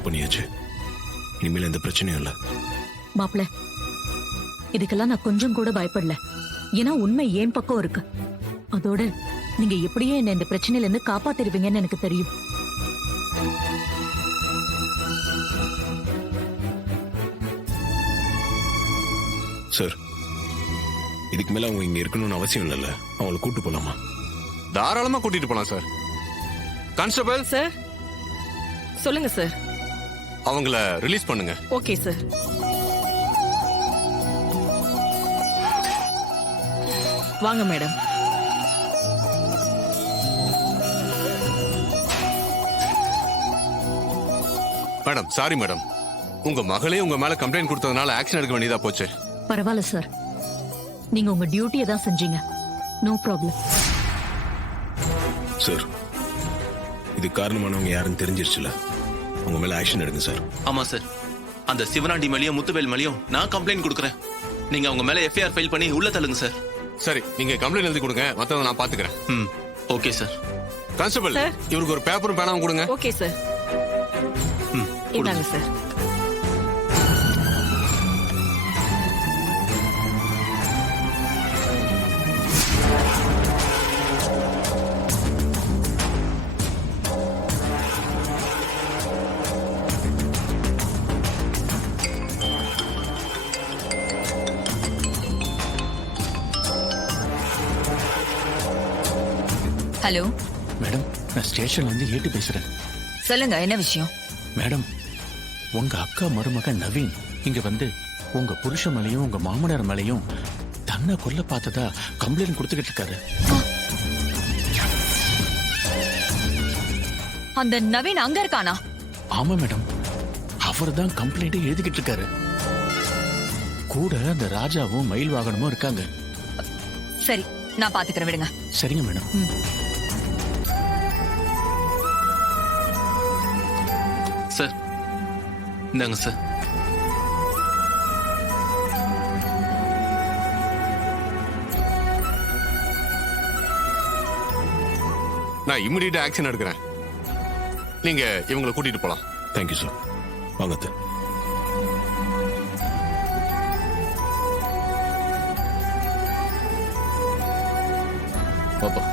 Prove பண்ணியாச்சு. இனிமேல் எந்த பிரச்சனையும் இல்ல. மாப்பிள, இதுக்கெல்லாம் நான் கொஞ்சம் கூட பயப்படல. ஏன்னா உண்மை ஏன் பக்கம் இருக்கு. அதோட நீங்க எப்படியே என்ன இந்த பிரச்சனையில இருந்து காப்பாத்திருவீங்கன்னு எனக்கு தெரியும். சார், இதுக்கு மேல அவங்க இங்க இருக்கணும்னு அவசியம் இல்லைல்ல. அவங்களை கூட்டு போலாமா? தாராளமா கூட்டிட்டு போலாம் சார். கான்ஸ்டபிள் சார், சொல்லுங்க சார். அவங்கள ரிலீஸ் பண்ணுங்க. Okay sir. வாங்க மேடம். Madam, sorry madam. உங்க மகளே உங்க மேல கம்ப்ளைண்ட் கொடுத்ததுனால ஆக்ஷன் எடுக்க வேண்டியதா போச்சு. பரவாயில்ல சார், நீங்க உங்க டியூட்டியை தான் செஞ்சீங்க. No problem. சார், இது காரணமானவங்க யாருன்னு தெரிஞ்சிருச்சுல. உங்க மேல ஆக்ஷன் எடுங்க சார். ஆமா சார், அந்த சிவனாண்டி மேலயும் முத்துவேல் மேலயும் நான் கம்ப்ளைண்ட் கொடுக்கறேன். நீங்க அவங்க மேல எஃப்ஐஆர் ஃபைல் பண்ணி உள்ள தள்ளுங்க சார். சரி, நீங்க கம்ப்ளைண்ட் எழுதி கொடுங்க, மத்தத நான் பாத்துக்கிறேன். Okay sir. கான்ஸ்டபிள், இவருக்கு ஒரு பேப்பரும் பேனாவும் கொடுங்க. Okay sir. இந்தாங்க சார். ஹலோ மேடம், நான் ஸ்டேஷன்ல இருந்து ஏட்டு பேசுறேன். சொல்லுங்க, என்ன விஷயம்? மேடம், உங்க அக்கா மருமக நவீன் இங்க வந்து உங்க புருஷ மேலையும் உங்க மாமனார் மேலையும் தன்னை கொல்ல பார்த்ததா கம்ப்ளைண்ட் கொடுத்துக்கிட்டு இருக்காரு. அந்த நவீன் அங்க இருக்கானா? ஆமா மேடம், அவர் தான் கம்ப்ளைண்ட் எழுதிக்கிட்டு இருக்காரு. கூட அந்த ராஜாவும் மயில் வாகனமும் இருக்காங்க. சரி, நான் பாத்துக்கிறேன், விடுங்க. சரிங்க மேடம். சார், இந்தாங்க சார். நான் இமிடியேட்டா ஆக்ஷன் எடுக்கிறேன். நீங்க இவங்களை கூட்டிட்டு போலாம். Thank you sir. வாங்க அத்தை. பாப்பா.